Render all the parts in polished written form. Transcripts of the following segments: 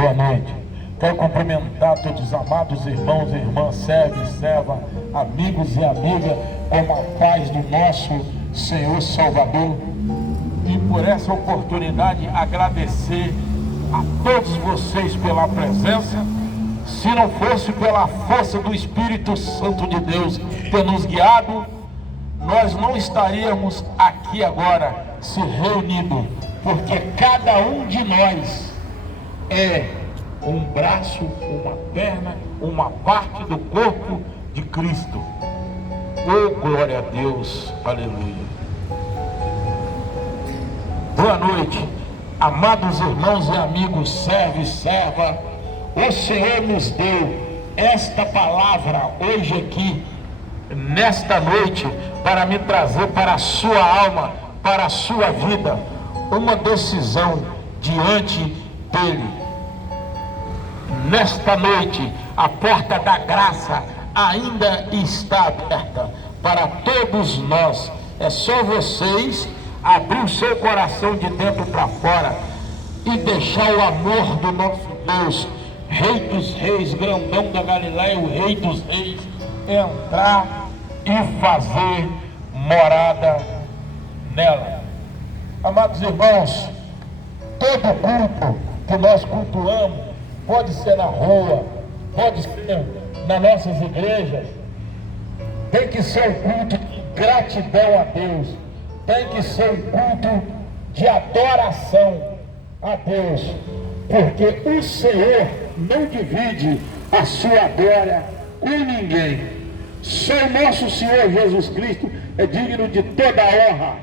Boa noite. Quero cumprimentar todos os amados irmãos e irmãs, servo e serva, amigos e amigas, com a paz do nosso Senhor Salvador. E por essa oportunidade agradecer a todos vocês pela presença. Se não fosse pela força do Espírito Santo de Deus ter nos guiado, nós não estaríamos aqui agora se reunidos, porque cada um de nós é um braço, uma perna, uma parte do corpo de Cristo. Oh, glória a Deus, aleluia. Boa noite, amados irmãos e amigos, servo e serva. O Senhor nos deu esta palavra hoje aqui, nesta noite, para me trazer para a sua alma, para a sua vida, uma decisão diante dele. Nesta noite, a porta da graça ainda está aberta para todos nós. É só vocês abrir o seu coração de dentro para fora e deixar o amor do nosso Deus, Rei dos Reis, grandão da Galileia, o Rei dos Reis, entrar e fazer morada nela. Amados irmãos, todo culto que nós cultuamos, pode ser na rua, pode ser nas nossas igrejas, tem que ser um culto de gratidão a Deus, tem que ser um culto de adoração a Deus, porque o Senhor não divide a sua glória com ninguém. Só o nosso Senhor Jesus Cristo é digno de toda a honra,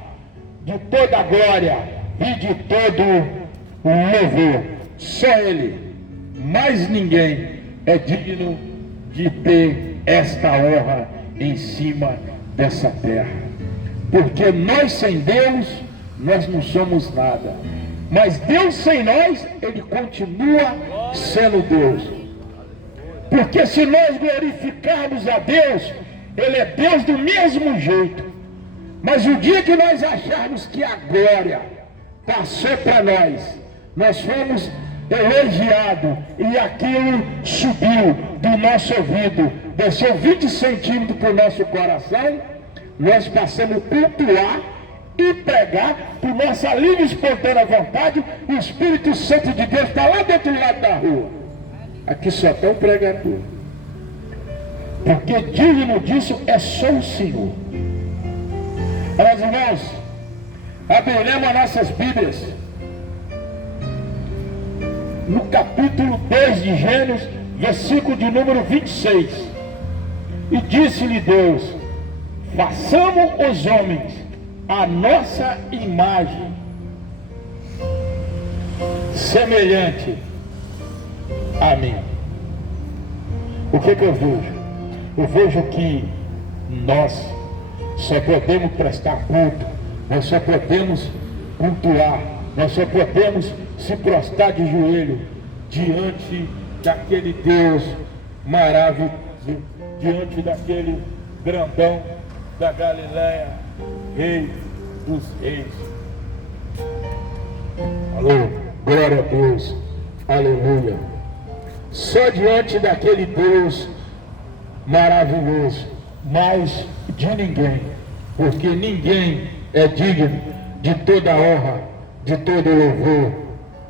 de toda a glória e de todo o louvor. Só Ele, mais ninguém é digno de ter esta honra em cima dessa terra. Porque nós sem Deus, nós não somos nada. Mas Deus sem nós, Ele continua sendo Deus. Porque se nós glorificarmos a Deus, Ele é Deus do mesmo jeito. Mas o dia que nós acharmos que a glória passou para nós, nós fomos elogiados e aquilo subiu do nosso ouvido, desceu 20 centímetros para o nosso coração, nós passamos a cultuar e pregar por nossa livre e espontânea vontade. O Espírito Santo de Deus está lá do outro lado da rua. Aqui só tem um pregador, porque digno disso é só o Senhor. Meus irmãos, abriremos as nossas Bíblias no capítulo 10 de Gênesis, versículo de número 26. E disse-lhe Deus: façamos os homens a nossa imagem, semelhante a mim. O que eu vejo? Eu vejo que nós só podemos prestar culto, nós só podemos cultuar, nós só podemos se prostrar de joelho diante daquele Deus maravilhoso, diante daquele grandão da Galileia, Rei dos Reis. Alô, glória a Deus, aleluia. Só diante daquele Deus maravilhoso, mas de ninguém, porque ninguém é digno de toda a honra, de todo o louvor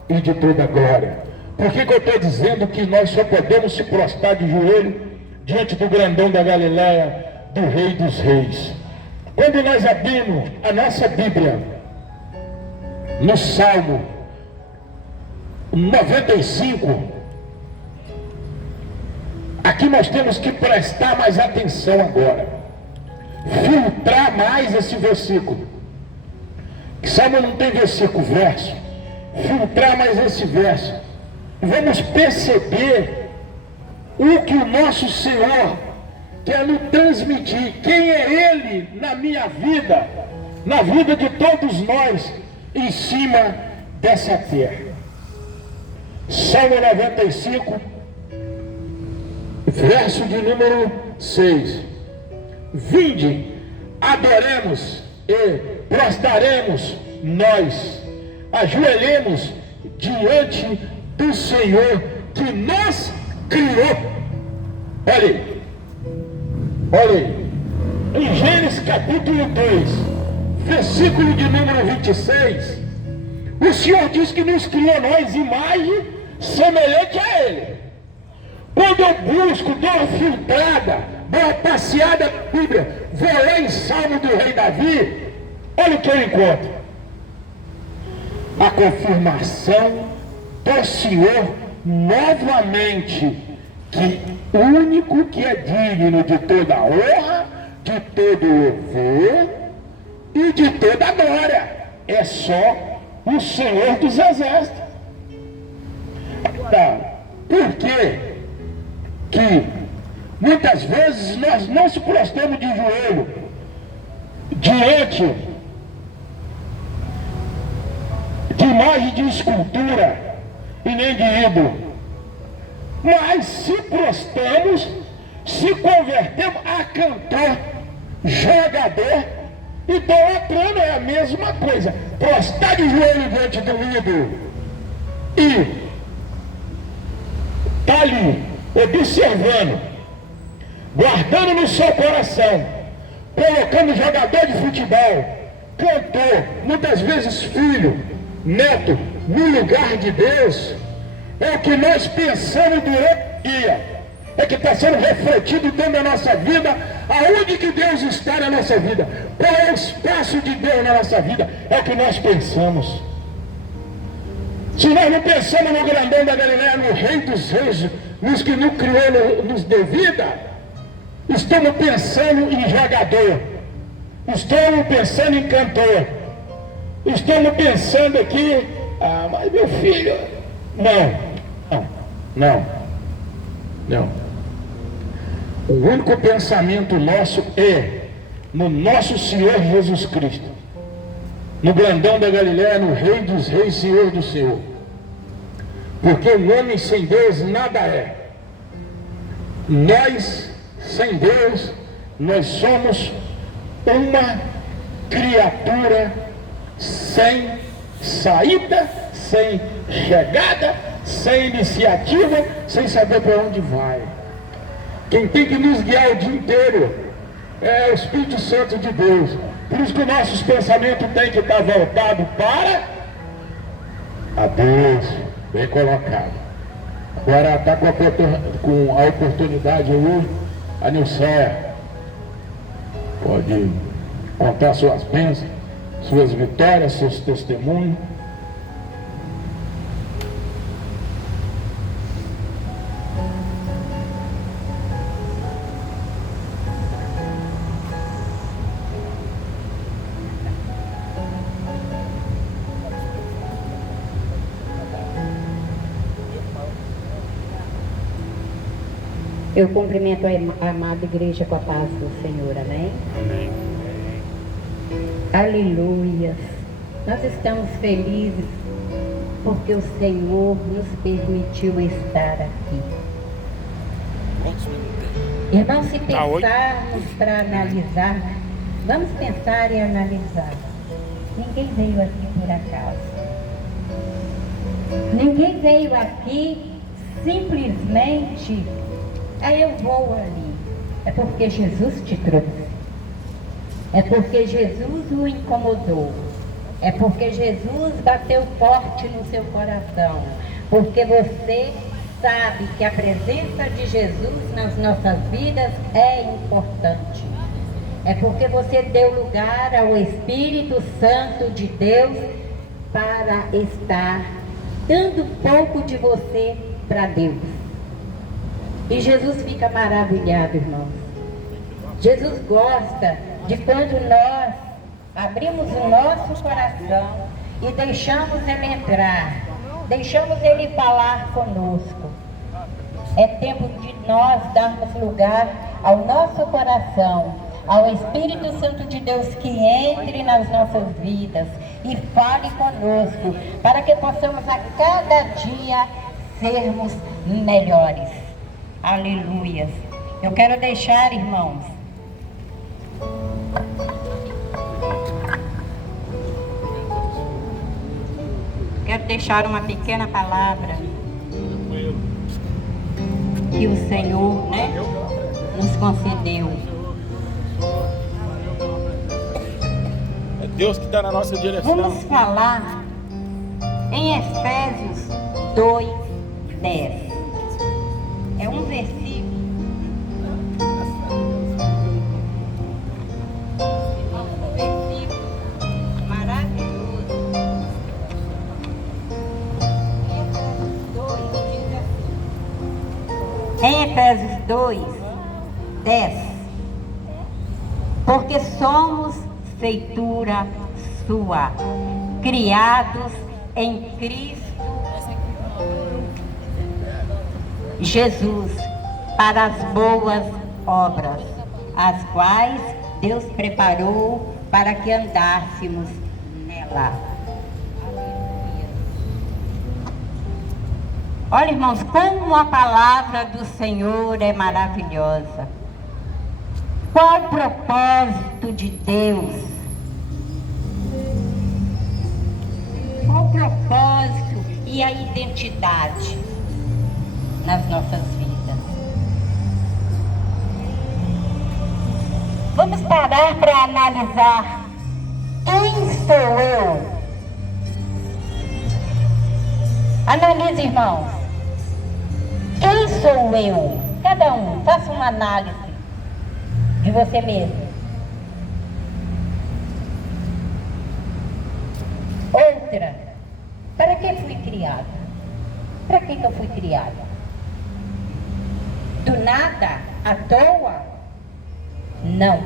e de toda a glória. Por que eu estou dizendo que nós só podemos se prostrar de joelho diante do grandão da Galileia, do Rei dos Reis? Quando nós abrimos a nossa Bíblia no Salmo 95, aqui nós temos que prestar mais atenção agora, filtrar mais esse versículo. Salmo não tem versículo, verso. Filtrar mais esse verso. Vamos perceber o que o nosso Senhor quer nos transmitir. Quem é Ele na minha vida, na vida de todos nós, em cima dessa terra. Salmo 95, verso de número 6. Vinde, adoremos e prostraremos nós, ajoelhemos diante do Senhor que nos criou. Olha aí, olha aí, em Gênesis capítulo 2, versículo de número 26, o Senhor diz que nos criou nós imagem semelhante a Ele. Quando eu busco, dou uma filtrada, dou uma passeada na Bíblia, vou ler em Salmo do rei Davi, olha o que eu encontro. A confirmação do Senhor novamente, que o único que é digno de toda honra, de todo louvor e de toda glória é só o Senhor dos Exércitos. Por quê? Que muitas vezes nós não se prostramos de joelho diante de imagem de escultura e nem de ídolo, mas se prostramos, se convertemos a cantor, jogador, idolatrando. É a mesma coisa, prostrar de joelho diante do ídolo e está ali observando, guardando no seu coração, colocando jogador de futebol, cantor, muitas vezes filho, neto, no lugar de Deus. É o que nós pensamos durante o dia, é que está sendo refletido dentro da nossa vida. Aonde que Deus está na nossa vida? Qual é o espaço de Deus na nossa vida? É o que nós pensamos. Se nós não pensamos no grandão da Galileia, no rei dos reis, nos que nos criou, nos deu vida, estamos pensando em jogador, estamos pensando em cantor, estamos pensando aqui, mas meu filho, não. O único pensamento nosso é no nosso Senhor Jesus Cristo, no grandão da Galileia, no rei dos reis, Senhor do Senhor. Porque o homem sem Deus nada é. Nós, sem Deus, nós somos uma criatura sem saída, sem chegada, sem iniciativa, sem saber para onde vai. Quem tem que nos guiar o dia inteiro é o Espírito Santo de Deus. Por isso que os nossos pensamentos têm que estar voltados para a Deus. Bem colocado. Agora está com a oportunidade aí, a Nilceia pode contar suas bênçãos, suas vitórias, seus testemunhos. Eu cumprimento a amada igreja com a paz do Senhor, amém? Amém. Aleluia. Nós estamos felizes porque o Senhor nos permitiu estar aqui. Irmão, se pensarmos para analisar, vamos pensar e analisar. Ninguém veio aqui por acaso. Ninguém veio aqui simplesmente, eu vou ali. É porque Jesus te trouxe. É porque Jesus o incomodou. É porque Jesus bateu forte no seu coração. Porque você sabe que a presença de Jesus nas nossas vidas é importante. É porque você deu lugar ao Espírito Santo de Deus para estar dando um pouco de você para Deus. E Jesus fica maravilhado, irmãos. Jesus gosta de quando nós abrimos o nosso coração e deixamos Ele entrar, deixamos Ele falar conosco. É tempo de nós darmos lugar ao nosso coração, ao Espírito Santo de Deus que entre nas nossas vidas e fale conosco, para que possamos a cada dia sermos melhores. Aleluia. Eu quero deixar, irmãos, uma pequena palavra que o Senhor, né, nos concedeu. É Deus que está na nossa direção. Vamos falar em Efésios 2:10. É um versículo. Em Efésios 2:10, porque somos feitura sua, criados em Cristo Jesus, para as boas obras, as quais Deus preparou para que andássemos nela. Olha, irmãos, como a palavra do Senhor é maravilhosa. Qual o propósito de Deus? Qual o propósito e a identidade nas nossas vidas? Vamos parar para analisar. Quem sou eu? Analise, irmãos. Quem sou eu? Cada um, faça uma análise de você mesmo. Outra, para que fui criada? Para que eu fui criada? Do nada, à toa? Não.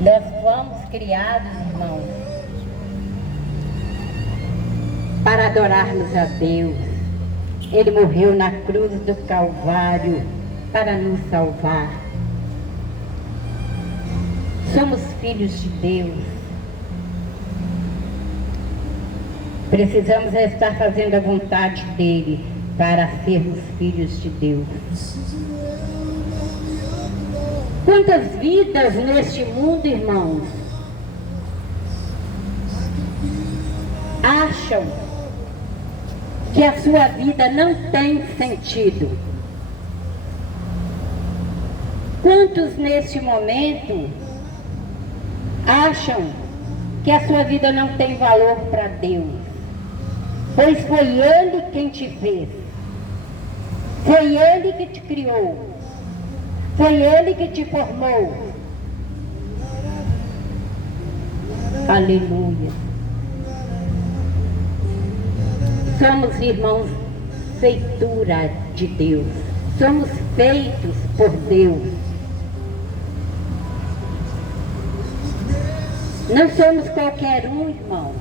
Nós fomos criados, irmãos, para adorarmos a Deus. Ele morreu na cruz do Calvário para nos salvar. Somos filhos de Deus. Precisamos estar fazendo a vontade dele para sermos filhos de Deus. Quantas vidas neste mundo, irmãos, acham que a sua vida não tem sentido? Quantos neste momento acham que a sua vida não tem valor para Deus? Pois foi Ele quem te fez, foi Ele que te criou, foi Ele que te formou. Aleluia. Somos, irmãos, feitura de Deus. Somos feitos por Deus. Não somos qualquer um, irmãos.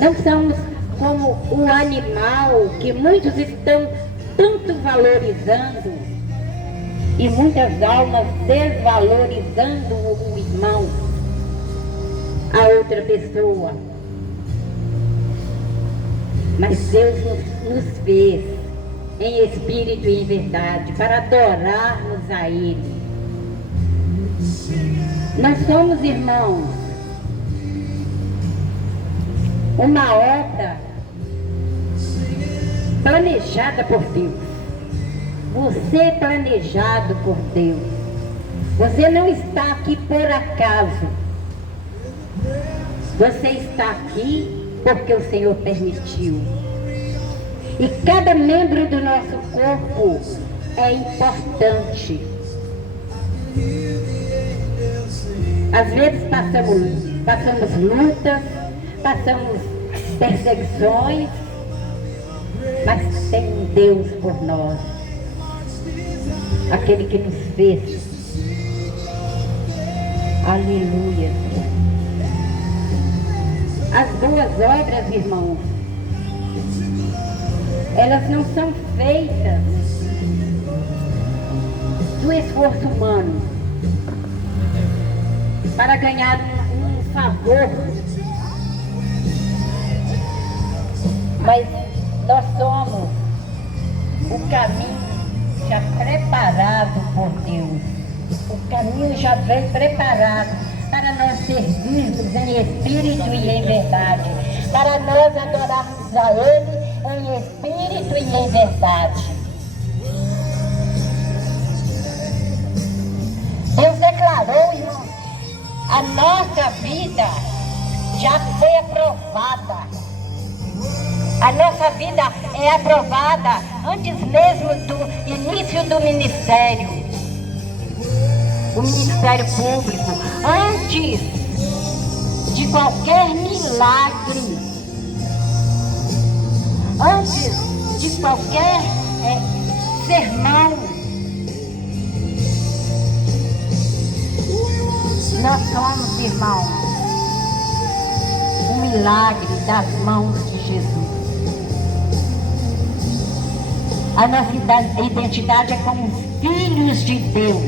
Não somos como o animal que muitos estão tanto valorizando e muitas almas desvalorizando o irmão, a outra pessoa. Mas Deus nos fez em espírito e em verdade para adorarmos a Ele. Nós somos, irmãos, uma obra planejada por Deus. Você é planejado por Deus. Você não está aqui por acaso. Você está aqui porque o Senhor permitiu. E cada membro do nosso corpo é importante. Às vezes passamos lutas, passamos perseguições, mas tem um Deus por nós, aquele que nos fez. Aleluia. As boas obras, irmãos, elas não são feitas do esforço humano para ganhar um favor, mas nós somos o caminho já preparado por Deus. O caminho já vem preparado para nós servirmos em espírito e em verdade. para nós adorarmos a Ele em espírito e em verdade. Deus declarou, irmão, a nossa vida já foi aprovada. A nossa vida é aprovada antes mesmo do início do ministério. O ministério público, antes de qualquer milagre, antes de qualquer sermão, nós somos, irmãos, o milagre das mãos de Jesus. A nossa identidade é como filhos de Deus.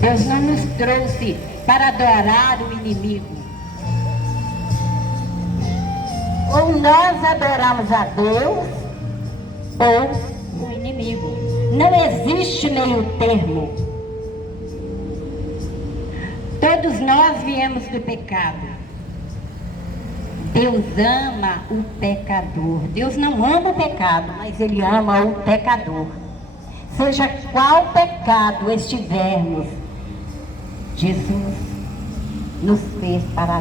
Deus não nos trouxe para adorar o inimigo. Ou nós adoramos a Deus, ou o inimigo. Não existe meio termo. Todos nós viemos do pecado. Deus ama o pecador. Deus não ama o pecado, mas Ele ama o pecador. Seja qual pecado estivermos, Jesus nos fez para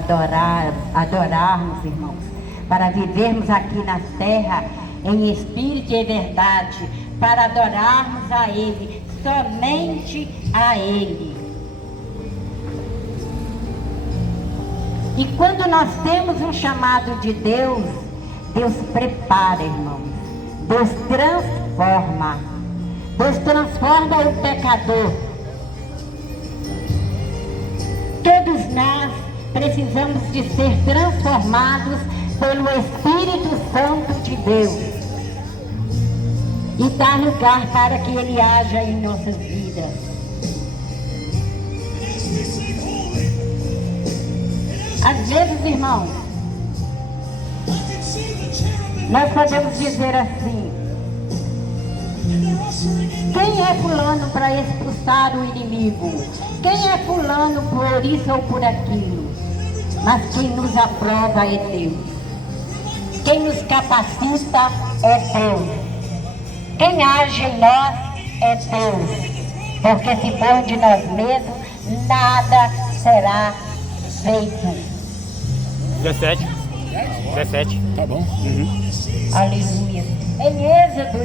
adorarmos, irmãos, para vivermos aqui na terra em espírito e verdade, para adorarmos a Ele, somente a Ele. E quando nós temos um chamado de Deus, Deus prepara, irmãos. Deus transforma. Deus transforma o pecador. Todos nós precisamos de ser transformados pelo Espírito Santo de Deus e dar lugar para que Ele haja em nossas vidas. Às vezes, irmãos, nós podemos dizer assim: quem é fulano para expulsar o inimigo? Quem é fulano por isso ou por aquilo? Mas quem nos aprova é Deus. Quem nos capacita é Deus. Quem age em nós é Deus. Porque se for de nós mesmos, nada será feito. 17. Tá bom. Aleluia. Em Êxodo